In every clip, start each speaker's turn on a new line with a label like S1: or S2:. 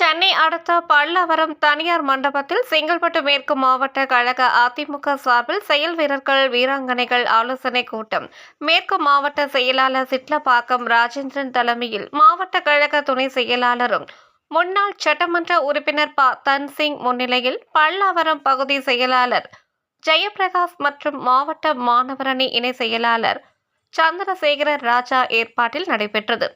S1: சென்னை அடுத்த பல்லவரம் தனியார் மண்டபத்தில் செங்கல்பட்டு மேற்கு மாவட்ட கழக அதிமுக சார்பில் செயல் வீரர்கள் வீராங்கனைகள் ஆலோசனை கூட்டம். மேற்கு மாவட்ட செயலாளர் சிட்லப்பாக்கம் ராஜேந்திரன் தலைமையில் மாவட்ட கழக துணை செயலாளரும் முன்னாள் சட்டமன்ற உறுப்பினர் ப. தன்சிங் முன்னிலையில் பல்லாவரம் பகுதி செயலாளர் ஜெயபிரகாஷ் மற்றும் மாவட்ட மாணவரணி இணை செயலாளர் சந்திரசேகர ராஜா ஏற்பாட்டில் நடைபெற்றது.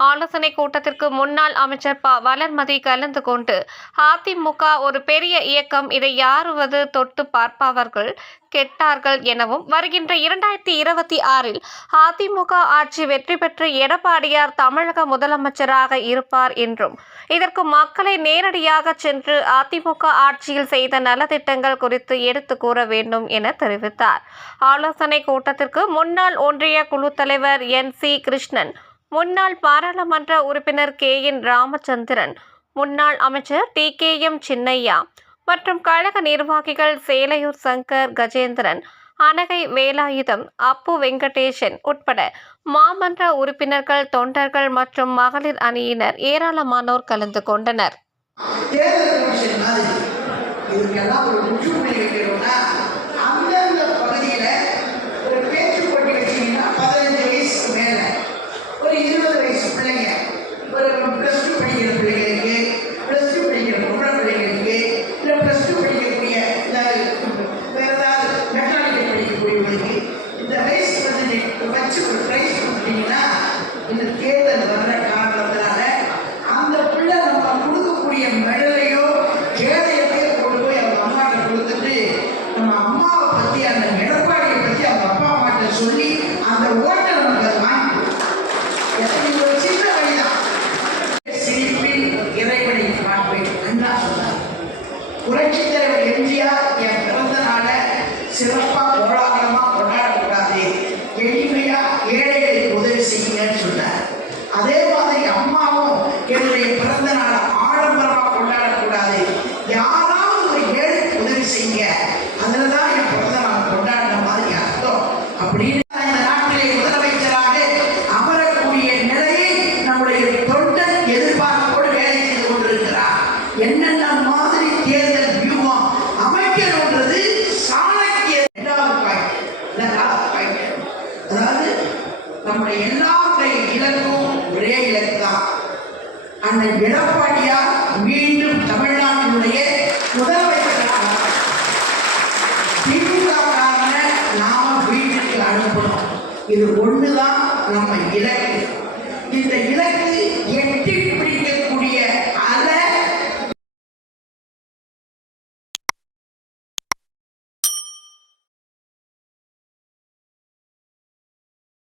S1: ஆலோசனை கூட்டத்திற்கு முன்னாள் அமைச்சர் ப. வளர்மதி கலந்து கொண்டு அதிமுக ஒரு பெரிய இயக்கம் இதை யாருவது தொட்டு பார்ப்பவர்கள் கெட்டார்கள் எனவும் வருகின்ற இரண்டாயிரத்தி இருபத்தி ஆறில் அதிமுக ஆட்சி வெற்றி பெற்று எடப்பாடியார் தமிழக முதலமைச்சராக இருப்பார் என்றும் இதற்கு மக்களை நேரடியாக சென்று அதிமுக ஆட்சியில் செய்த நலத்திட்டங்கள் குறித்து எடுத்து கூற வேண்டும் என தெரிவித்தார். ஆலோசனை கூட்டத்திற்கு முன்னாள் ஒன்றிய குழு தலைவர் என் சி. கிருஷ்ணன் முன்னாள் பாராளுமன்ற உறுப்பினர் கே. என். ராமச்சந்திரன் முன்னாள் அமைச்சர் டி. கே. எம். சின்னையா மற்றும் கழக நிர்வாகிகள் சேலையூர் சங்கர் கஜேந்திரன் அனகை வேலாயுதம் அப்பு வெங்கடேசன் உட்பட மாமன்ற உறுப்பினர்கள் தொண்டர்கள் மற்றும் மகளிர் அணியினர் ஏராளமானோர் கலந்து கொண்டனர்.
S2: புரட்சி தலைவர் எம்ஜிஆர் என் பிறந்த நாளை சிறப்பாக கோலாகலமாக கொண்டாடக்கூடாது? எழுதி நம்முடைய எல்லாருடைய இலக்கும் ஒரே இலக்கு தான் அந்த எடப்பாடியார் மீண்டும் தமிழ்நாட்டினுடைய முதலமைச்சராக திமுகக்காரன நாம் வீட்டுக்கு அனுப்பணும். இது ஒண்ணுதான் நம்ம இலக்கு. இந்த இலக்கு